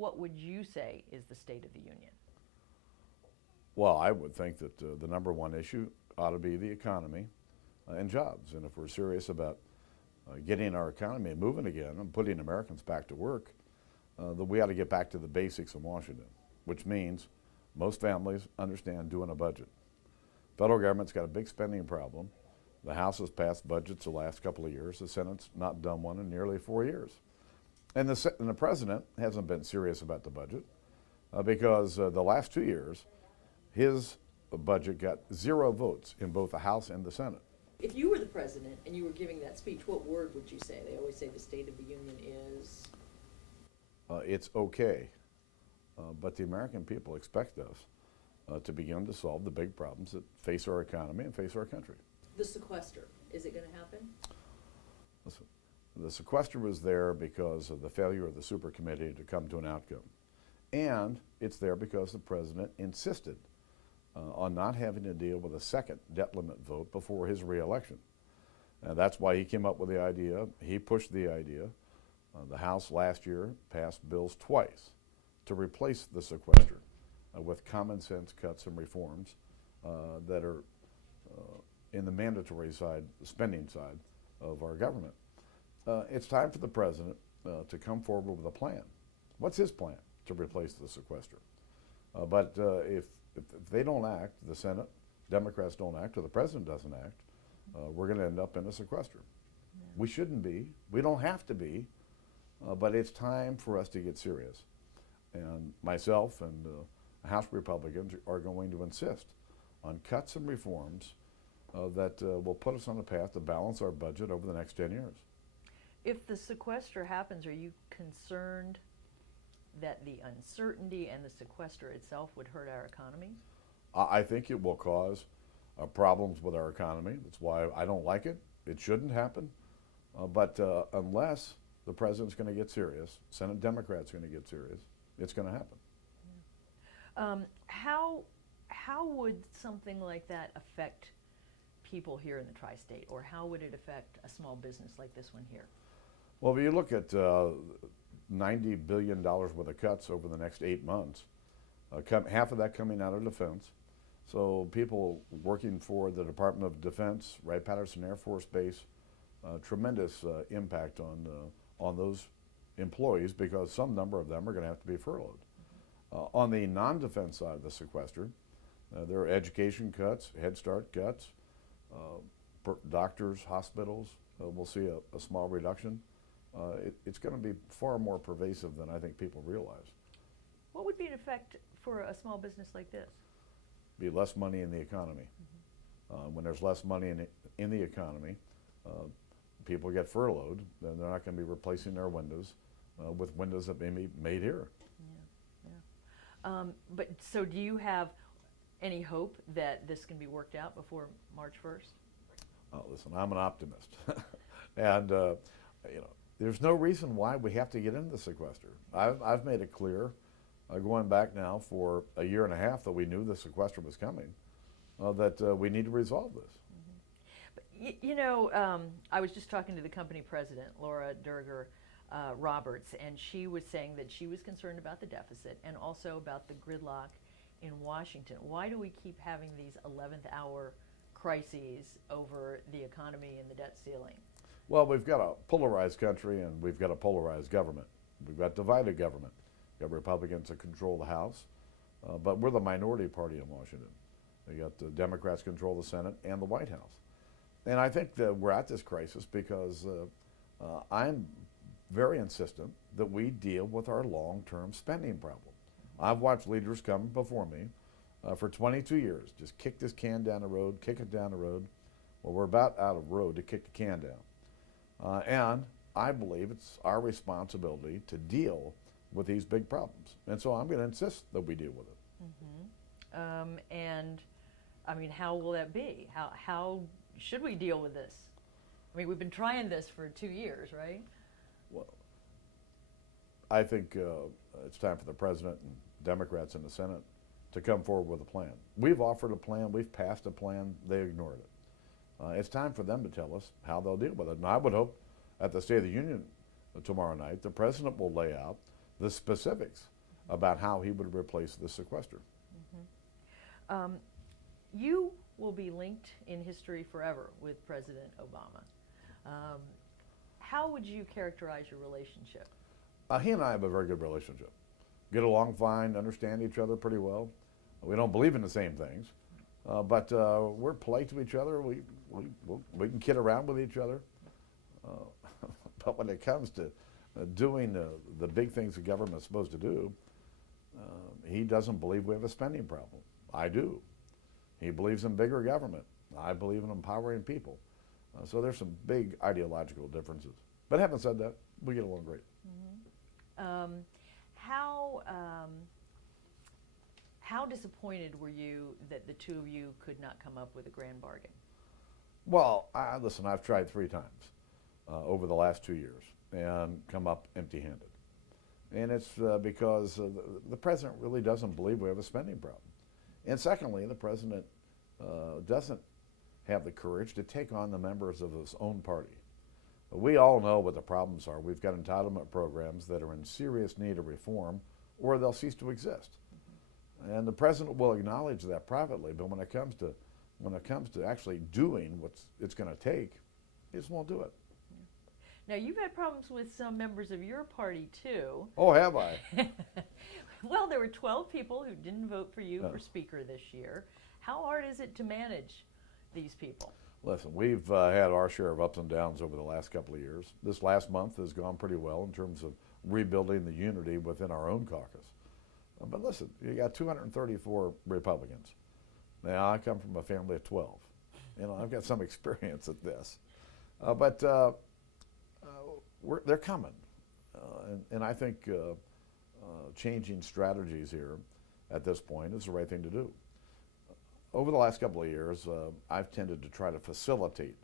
what would you say is the State of the Union? Well, I would think that the number one issue ought to be the economy and jobs. And if we're serious about getting our economy moving again and putting Americans back to work, then we ought to get back to the basics in Washington, which means most families understand doing a budget. Federal government's got a big spending problem. The House has passed budgets the last couple of years. The Senate's not done one in nearly 4 years. And the president hasn't been serious about the budget because the last 2 years, his budget got 0 votes in both the House and the Senate. If you were the president and you were giving that speech, what word would you say? They always say the State of the Union is... It's okay, but the American people expect us to begin to solve the big problems that face our economy and face our country. The sequester, is it going to happen? Listen, the sequester was there because of the failure of the super committee to come to an outcome. And it's there because the president insisted on not having to deal with a second debt limit vote before his reelection. And that's why he came up with the idea. He pushed the idea. The House last year passed bills twice to replace the sequester with common sense cuts and reforms that are in the mandatory side, the spending side of our government. It's time for the president to come forward with a plan. What's his plan to replace the sequester? But if they don't act, the Senate, Democrats don't act, or the president doesn't act, we're going to end up in a sequester. Yeah. We shouldn't be. We don't have to be. But it's time for us to get serious. And myself and House Republicans are going to insist on cuts and reforms that will put us on a path to balance our budget over the next 10 years. If the sequester happens, are you concerned that the uncertainty and the sequester itself would hurt our economy? I think it will cause problems with our economy. That's why I don't like it. It shouldn't happen. But unless the president's going to get serious, Senate Democrats are going to get serious, it's going to happen. Yeah. How would something like that affect people here in the tri-state, or how would it affect a small business like this one here? Well, if you look at $90 billion worth of cuts over the next 8 months, half of that coming out of defense. So people working for the Department of Defense, Wright-Patterson Air Force Base, tremendous impact on those employees because some number of them are going to have to be furloughed. On the non-defense side of the sequester, there are education cuts, Head Start cuts, doctors, hospitals, we'll see a small reduction. It's going to be far more pervasive than I think people realize. What would be an effect for a small business like this? Be less money in the economy. When there's less money in the economy, people get furloughed, then they're not going to be replacing their windows with windows that may be made here. Yeah, yeah. But so do you have any hope that this can be worked out before March 1st? Listen, I'm an optimist. And, there's no reason why we have to get into the sequester. I've made it clear, going back now for a year and a half, that we knew the sequester was coming, that we need to resolve this. But, I was just talking to the company president, Laura Durger Roberts, and she was saying that she was concerned about the deficit and also about the gridlock in Washington. Why do we keep having these 11th hour crises over the economy and the debt ceiling? Well, we've got a polarized country and we've got a polarized government. We've got divided government. We've got Republicans that control the House, but we're the minority party in Washington. We got the Democrats control the Senate and the White House. And I think that we're at this crisis because I'm very insistent that we deal with our long-term spending problem. I've watched leaders come before me for 22 years, just kick this can down the road, kick it down the road. Well, we're about out of road to kick the can down. And I believe it's our responsibility to deal with these big problems. And so I'm going to insist that we deal with it. Mm-hmm. And, I mean, how will that be? How should we deal with this? I mean, we've been trying this for 2 years, right? Well, I think it's time for the president and Democrats in the Senate to come forward with a plan. We've offered a plan. We've passed a plan. They ignored it. It's time for them to tell us how they'll deal with it. And I would hope at the State of the Union tomorrow night, the president will lay out the specifics about how he would replace the sequester. You will be linked in history forever with President Obama. How would you characterize your relationship? He and I have a very good relationship. Get along fine, understand each other pretty well. We don't believe in the same things, but we're polite to each other. We can kid around with each other. But when it comes to doing the big things the government's supposed to do, he doesn't believe we have a spending problem. I do. He believes in bigger government. I believe in empowering people. So there's some big ideological differences. But having said that, we get along great. How disappointed were you that the two of you could not come up with a grand bargain? Well, listen, I've tried 3 times over the last 2 years and come up empty-handed. And it's because the president really doesn't believe we have a spending problem. And secondly, the president doesn't have the courage to take on the members of his own party. We all know what the problems are. We've got entitlement programs that are in serious need of reform, or they'll cease to exist. And the president will acknowledge that privately, but when it comes to actually doing what it's going to take, he just won't do it. Now, you've had problems with some members of your party, too. Oh, have I? Well, there were 12 people who didn't vote for you for Speaker this year. How hard is it to manage these people? Listen, we've had our share of ups and downs over the last couple of years. This last month has gone pretty well in terms of rebuilding the unity within our own caucus. But listen, you got 234 Republicans. Now, I come from a family of 12. You know, I've got some experience at this. But they're coming. And I think changing strategies here at this point is the right thing to do. Over the last couple of years, I've tended to try to facilitate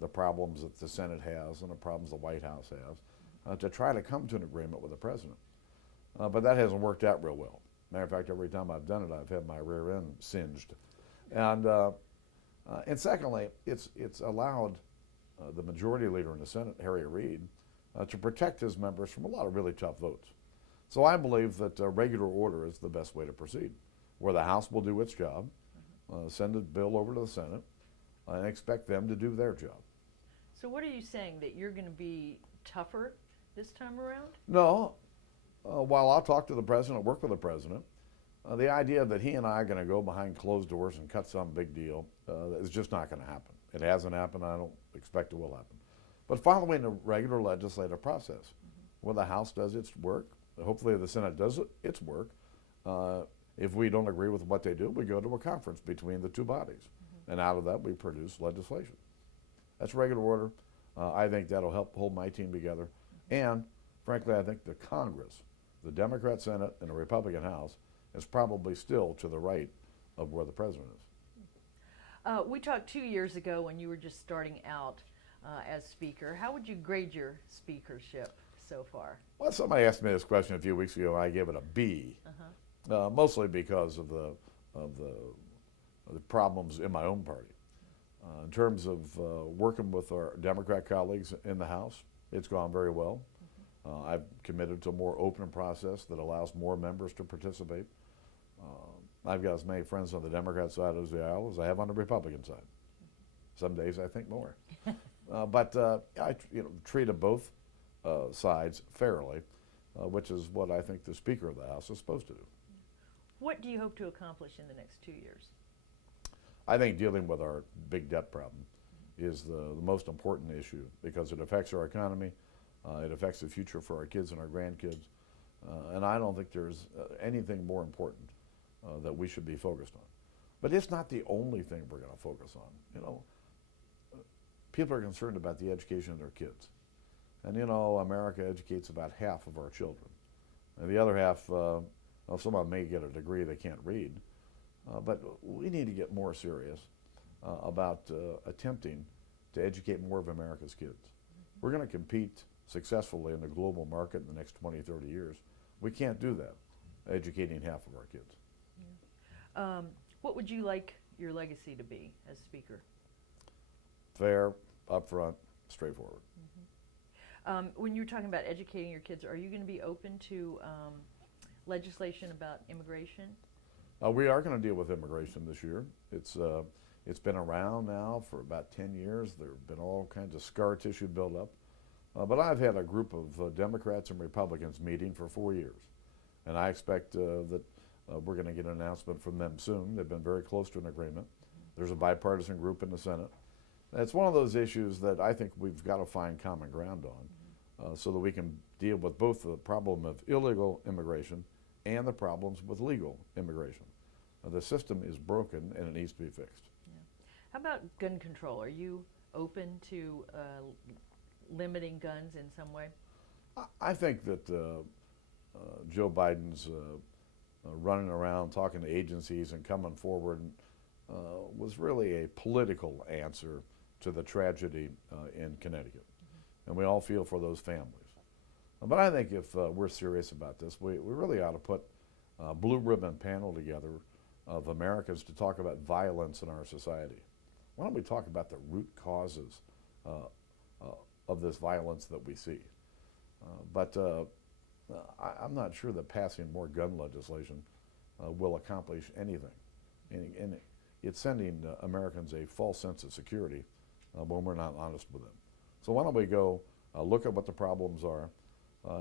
the problems that the Senate has and the problems the White House has to try to come to an agreement with the president. But that hasn't worked out real well. Matter of fact, every time I've done it, I've had my rear end singed. And secondly, it's allowed the majority leader in the Senate, Harry Reid, to protect his members from a lot of really tough votes. So I believe that regular order is the best way to proceed, where the House will do its job, send a bill over to the Senate, and expect them to do their job. So what are you saying, that you're going to be tougher this time around? No. While I'll talk to the president, work with the president, the idea that he and I are going to go behind closed doors and cut some big deal is just not going to happen. It hasn't happened. I don't expect it will happen. But following the regular legislative process, where the House does its work, hopefully the Senate does its work. If we don't agree with what they do, we go to a conference between the two bodies. And out of that, we produce legislation. That's regular order. I think that'll help hold my team together. And frankly, I think the Congress, the Democrat Senate and the Republican House, is probably still to the right of where the president is. We talked 2 years ago when you were just starting out as Speaker. How would you grade your speakership so far? Well, somebody asked me this question a few weeks ago, and I gave it a B, mostly because of the problems in my own party. In terms of working with our Democrat colleagues in the House, it's gone very well. I've committed to a more open process that allows more members to participate. I've got as many friends on the Democrat side of the aisle as I have on the Republican side. Some days I think more. But I treated both sides fairly, which is what I think the Speaker of the House is supposed to do. What do you hope to accomplish in the next 2 years? I think dealing with our big debt problem is the most important issue because it affects our economy, it affects the future for our kids and our grandkids, and I don't think there's anything more important that we should be focused on. But it's not the only thing we're going to focus on. You know, people are concerned about the education of their kids. And you know, America educates about half of our children. And the other half, well, some of them may get a degree they can't read. But we need to get more serious about attempting to educate more of America's kids. We're going to compete successfully in the global market in the next 20, 30 years. We can't do that, educating half of our kids. Yeah. What would you like your legacy to be as Speaker? Fair, upfront, straightforward. When you're talking about educating your kids, are you going to be open to legislation about immigration? We are going to deal with immigration this year. It's been around now for about 10 years. There have been all kinds of scar tissue built up. But I've had a group of Democrats and Republicans meeting for 4 years. And I expect that we're going to get an announcement from them soon. They've been very close to an agreement. There's a bipartisan group in the Senate. It's one of those issues that I think we've got to find common ground on so that we can deal with both the problem of illegal immigration and the problems with legal immigration. The system is broken and it needs to be fixed. Yeah. How about gun control? Are you open to limiting guns in some way? I think that Joe Biden's running around talking to agencies and coming forward was really a political answer to the tragedy in Connecticut. And we all feel for those families. But I think if we're serious about this, we really ought to put a blue ribbon panel together of Americans to talk about violence in our society. Why don't we talk about the root causes of this violence that we see? I'm not sure that passing more gun legislation will accomplish anything. And it's sending Americans a false sense of security when we're not honest with them. So why don't we go look at what the problems are,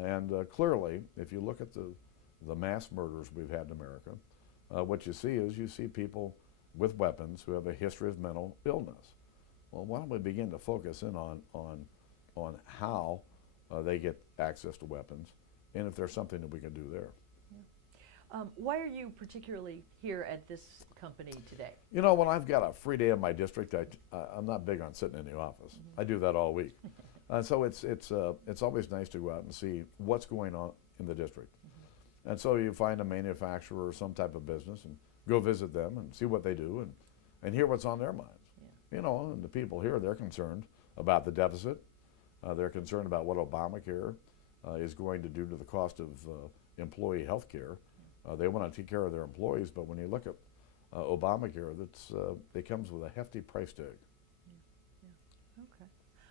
and clearly, if you look at the mass murders we've had in America, what you see people with weapons who have a history of mental illness. Well, why don't we begin to focus in on how they get access to weapons, and if there's something that we can do there. Why are you particularly here at this company today? You know, when I've got a free day in my district, I'm not big on sitting in the office. I do that all week. So it's always nice to go out and see what's going on in the district. And so you find a manufacturer or some type of business and go visit them and see what they do and hear what's on their minds. Yeah. You know, and the people here, they're concerned about the deficit. They're concerned about what Obamacare is going to do to the cost of employee health care. They want to take care of their employees, but when you look at Obamacare, it comes with a hefty price tag.